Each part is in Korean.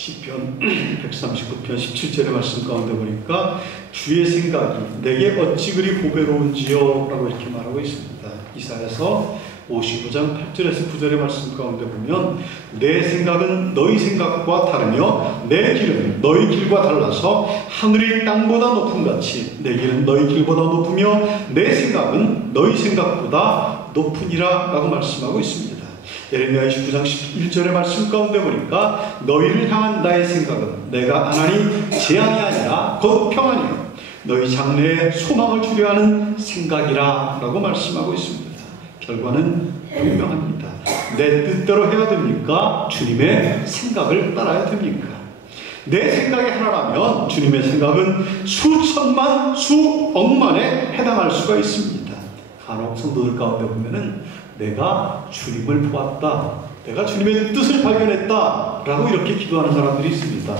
시편 139편 17절의 말씀 가운데 보니까 주의 생각이 내게 어찌 그리 보배로운지요 라고 이렇게 말하고 있습니다. 이사야서 55장 8절에서 9절의 말씀 가운데 보면 내 생각은 너희 생각과 다르며 내 길은 너희 길과 달라서 하늘이 땅보다 높음 같이 내 길은 너희 길보다 높으며 내 생각은 너희 생각보다 높으니라 라고 말씀하고 있습니다. 예레미야 29장 11절의 말씀 가운데 보니까 너희를 향한 나의 생각은 내가 안하니 재앙이 아니라 곧 평안이요 너희 장래에 소망을 주려 하는 생각이라 라고 말씀하고 있습니다. 결과는 분명합니다. 내 뜻대로 해야 됩니까? 주님의 생각을 따라야 됩니까? 내 생각이 하나라면 주님의 생각은 수천만 수억만에 해당할 수가 있습니다. 간혹 성도들 가운데 보면은 내가 주님을 보았다, 내가 주님의 뜻을 발견했다 라고 이렇게 기도하는 사람들이 있습니다.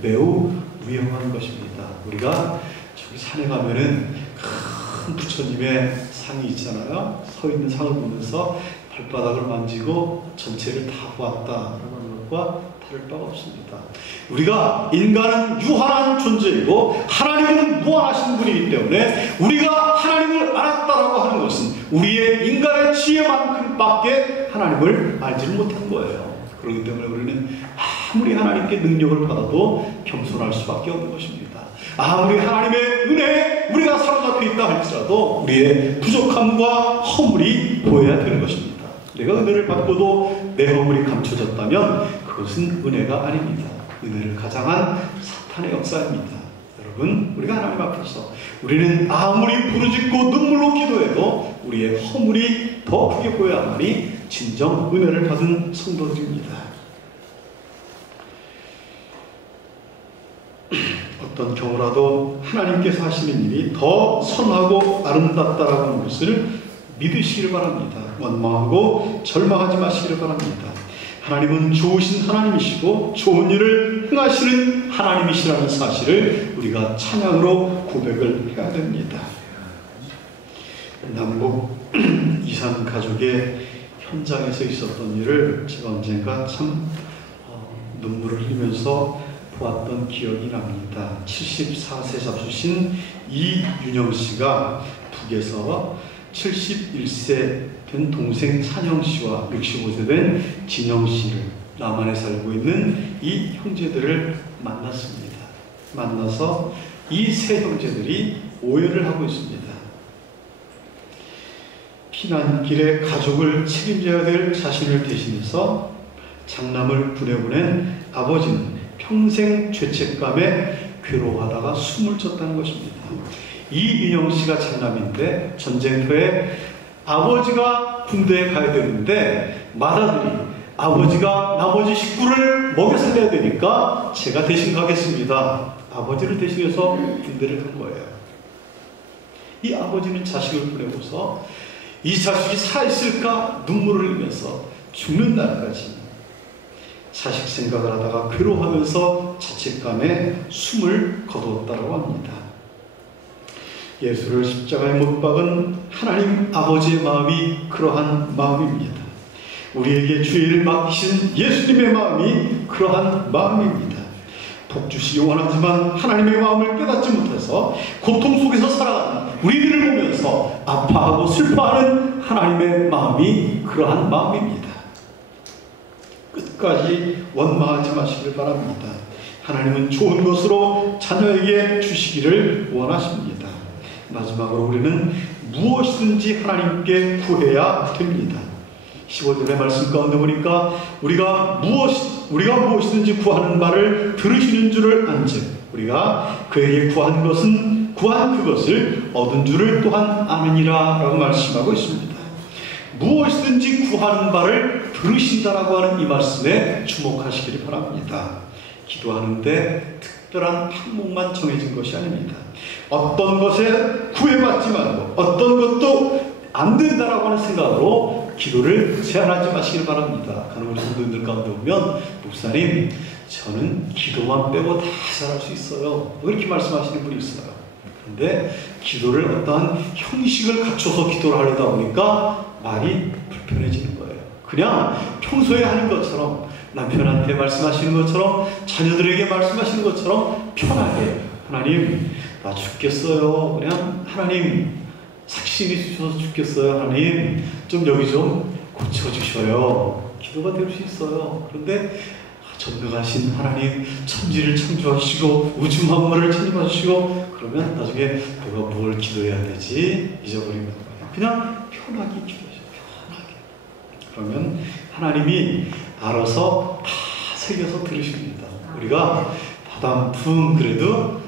매우 위험한 것입니다. 우리가 저기 산에 가면은 큰 부처님의 상이 있잖아요. 서 있는 상을 보면서 발바닥을 만지고 전체를 다 보았다라는 것과 다를 바가 없습니다. 우리가 인간은 유한한 존재이고 하나님은 무한하신 분이기 때문에 우리가 하나님을 알았다라고 하는 것은 우리의 인간의 지혜만큼밖에 하나님을 알지를 못한 거예요. 그렇기 때문에 우리는 아무리 하나님께 능력을 받아도 겸손할 수밖에 없는 것입니다. 아무리 하나님의 은혜에 우리가 사로잡혀 있다 할지라도 우리의 부족함과 허물이 보여야 되는 것입니다. 내가 은혜를 받고도 내 허물이 감춰졌다면 그것은 은혜가 아닙니다. 은혜를 가장한 사탄의 역사입니다. 여러분, 우리가 하나님 앞에서 우리는 아무리 부르짖고 눈물로 기도해도 우리의 허물이 더 크게 보여야만이 진정 은혜를 받은 성도들입니다. 어떤 경우라도 하나님께서 하시는 일이 더 선하고 아름답다라고 하는 것을 믿으시기를 바랍니다. 원망하고 절망하지 마시기를 바랍니다. 하나님은 좋으신 하나님이시고 좋은 일을 행하시는 하나님이시라는 사실을 우리가 찬양으로 고백을 해야 됩니다. 남북 이산 가족의 현장에서 있었던 일을 제가 언젠가 참 눈물을 흘리면서 보았던 기억이 납니다. 74세 잡수신 이윤영 씨가 북에서 71세 된 동생 찬영 씨와 65세 된 진영 씨를 남한에 살고 있는 이 형제들을 만났습니다. 만나서 이 세 형제들이 오해를 하고 있습니다. 피난길에 가족을 책임져야 될 자신을 대신해서 장남을 보내보낸 아버지는 평생 죄책감에 괴로워하다가 숨을 졌다는 것입니다. 이윤영 씨가 장남인데 전쟁터에 아버지가 군대에 가야 되는데 맏아들이 아버지가 나머지 식구를 먹여 살려야 되니까 제가 대신 가겠습니다. 아버지를 대신해서 군대를 간 거예요. 이 아버지는 자식을 보내고서 이 자식이 살아있을까 눈물을 흘리면서 죽는 날까지 자식 생각을 하다가 괴로워하면서 자책감에 숨을 거두었다고 합니다. 예수를 십자가에 못 박은 하나님 아버지의 마음이 그러한 마음입니다. 우리에게 죄를 맡기신 예수님의 마음이 그러한 마음입니다. 복주시기 원하지만 하나님의 마음을 깨닫지 못해서 고통 속에서 살아가는 우리들을 보면서 아파하고 슬퍼하는 하나님의 마음이 그러한 마음입니다. 끝까지 원망하지 마시길 바랍니다. 하나님은 좋은 것으로 자녀에게 주시기를 원하십니다. 마지막으로 우리는 무엇이든지 하나님께 구해야 됩니다. 15절의 말씀 가운데 보니까 우리가 무엇이든지 구하는 말을 들으시는 줄을 안즉 우리가 그에게 구한 그것을 얻은 줄을 또한 아느니라 라고 말씀하고 있습니다. 무엇이든지 구하는 바를 들으신다라고 하는 이 말씀에 주목하시기를 바랍니다. 기도하는데 특별한 항목만 정해진 것이 아닙니다. 어떤 것에 구애받지 말고 어떤 것도 안 된다라고 하는 생각으로 기도를 제한하지 마시길 바랍니다. 간혹 우리 성도님들 가운데 보면 목사님 저는 기도만 빼고 다 잘할 수 있어요 이렇게 말씀하시는 분이 있어요. 그런데 기도를 어떠한 형식을 갖춰서 기도를 하려다 보니까 말이 불편해지는 거예요. 그냥 평소에 하는 것처럼 남편한테 말씀하시는 것처럼, 자녀들에게 말씀하시는 것처럼 편하게, 하나님 나 죽겠어요, 그냥 하나님 삭신이 주셔서 죽겠어요, 하나님 좀 여기 좀 고쳐주셔요, 기도가 될 수 있어요. 그런데 전능하신 하나님, 천지를 창조하시고 우주 만물을 창조하시고, 그러면 나중에 내가 뭘 기도해야 되지 잊어버리는 거예요. 그냥 편하게 기도하셔요. 편하게. 그러면 하나님이 알아서 다 새겨서 들으십니다. 우리가 바람풍 그래도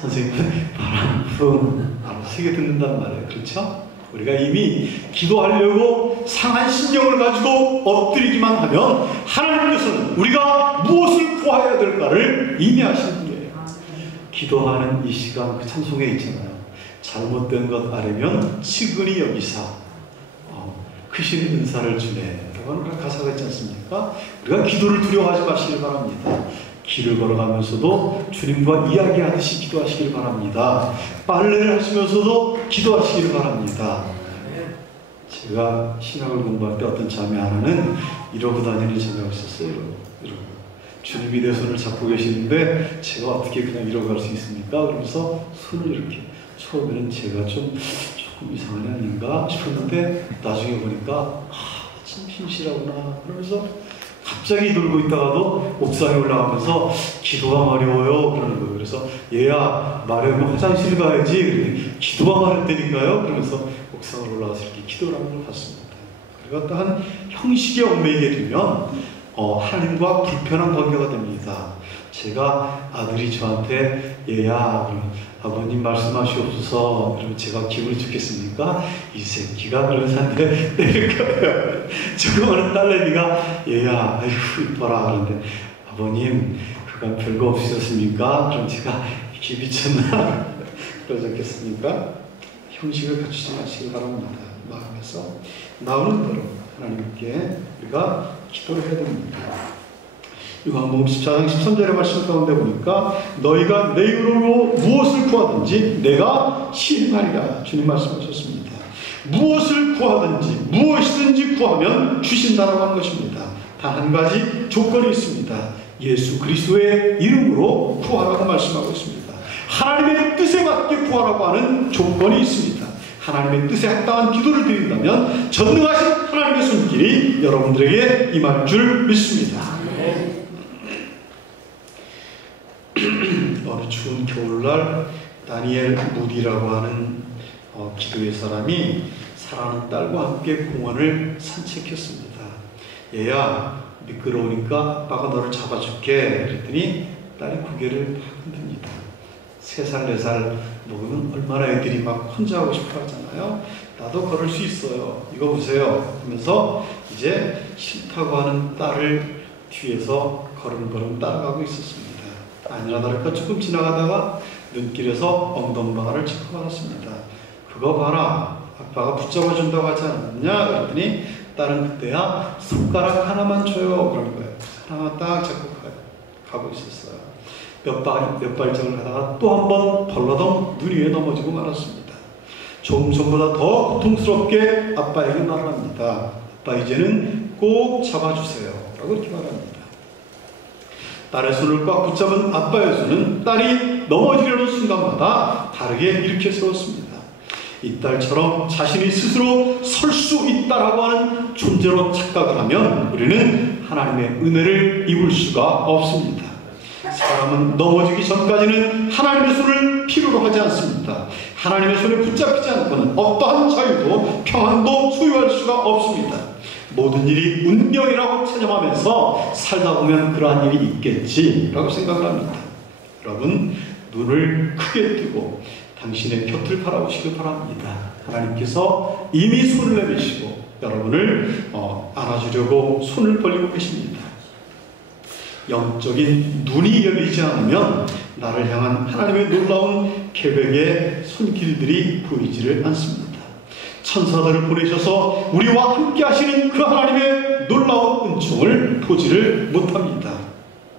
선생님은 바람풍 알아서 새겨 듣는단 말이에요. 그렇죠? 우리가 이미 기도하려고 상한 신경을 가지고 엎드리기만 하면 하나님께서는 우리가 무엇을 구해야 될까를 이미 아시는 분이에요. 기도하는 이 시간, 그 찬송에 있잖아요. 잘못된 것 아뢰면 측은히 여기사 크신 은사를 주네 라고 하는 가사가 있지 않습니까? 우리가 기도를 두려워하지 마시길 바랍니다. 길을 걸어가면서도 주님과 이야기하듯이 기도하시길 바랍니다. 빨래를 하시면서도 기도하시길 바랍니다. 제가 신학을 공부할 때 어떤 자매 하나는 이러고 다니는 자매가 있었어요. 이러고. 주님이 내 손을 잡고 계시는데 제가 어떻게 그냥 이러고 갈 수 있습니까? 그러면서 손을 이렇게, 처음에는 제가 조금 이상한 애 아닌가 싶었는데 나중에 보니까 참 신실하구나 그러면서 갑자기 놀고 있다가도 옥상에 올라가면서 기도가 마려워요 그러는 거예요. 그래서 얘야 마려우면 화장실 가야지. 그랬더니 기도가 마렵다니까요. 그러면서 옥상을 올라가서 이렇게 기도를 하는 걸 봤습니다. 그리고 또한 형식에 얽매이게 되면 하나님과 불편한 관계가 됩니다. 제가 아들이 저한테 얘야 그러면 아버님 말씀하시옵소서 그러면 제가 기분이 좋겠습니까? 이 새끼가 그러면서 한 대 때릴 거예요. 조그마한 딸내미가 얘야 아이고 이뻐라 그러는데 아버님 그간 별거 없으셨습니까? 그럼 제가 이게 미쳤나? 그러지 않겠습니까? 형식을 갖추지 마시기 바랍니다. 마음에서 나오는 대로 하나님께 우리가 기도를 해야 됩니다. 요한복음 14장 13절의 말씀 가운데 보니까 너희가 내 이름으로 무엇을 구하든지 내가 시행하리라 주님 말씀하셨습니다. 무엇을 구하든지 무엇이든지 구하면 주신다라고 한 것입니다. 단 한 가지 조건이 있습니다. 예수 그리스도의 이름으로 구하라고 말씀하고 있습니다. 하나님의 뜻에 맞게 구하라고 하는 조건이 있습니다. 하나님의 뜻에 합당한 기도를 드린다면 전능하신 하나님의 손길이 여러분들에게 임할 줄 믿습니다. 어느 추운 겨울날 다니엘 무디라고 하는 기도의 사람이 사랑하는 딸과 함께 공원을 산책했습니다. 얘야 미끄러우니까 아빠가 너를 잡아줄게 그랬더니 딸이 고개를 팍 흔듭니다. 3살 4살 먹으면 얼마나 애들이 막 혼자 하고 싶어 하잖아요. 나도 걸을 수 있어요. 이거 보세요 하면서 이제 싫다고 하는 딸을 뒤에서 걸음걸음 따라가고 있었습니다. 아니라 다를까 조금 지나가다가 눈길에서 엉덩방아를 짚고 말았습니다. 그거 봐라 아빠가 붙잡아준다고 하지 않았냐? 그랬더니 딸은 그때야 손가락 하나만 줘요 그런 거예요. 하나만 딱 잡고 가고 있었어요. 몇 발짝을 가다가 또 한 번 벌러덩 눈 위에 넘어지고 말았습니다. 조금 전보다 더 고통스럽게 아빠에게 말합니다. 아빠 이제는 꼭 잡아주세요 라고 이렇게 말합니다. 딸의 손을 꽉 붙잡은 아빠의 손은 딸이 넘어지려는 순간마다 다르게 일으켜 세웠습니다. 이 딸처럼 자신이 스스로 설 수 있다라고 하는 존재로 착각을 하면 우리는 하나님의 은혜를 입을 수가 없습니다. 사람은 넘어지기 전까지는 하나님의 손을 필요로 하지 않습니다. 하나님의 손에 붙잡히지 않고는 어떠한 자유도 평안도 소유할 수가 없습니다. 모든 일이 운명이라고 체념하면서 살다 보면 그러한 일이 있겠지라고 생각을 합니다. 여러분 눈을 크게 뜨고 당신의 곁을 바라보시길 바랍니다. 하나님께서 이미 손을 내미시고 여러분을 안아주려고 손을 벌리고 계십니다. 영적인 눈이 열리지 않으면 나를 향한 하나님의 놀라운 계획의 손길들이 보이지를 않습니다. 천사들을 보내셔서 우리와 함께 하시는 그 하나님의 놀라운 은총을 보지를 못합니다.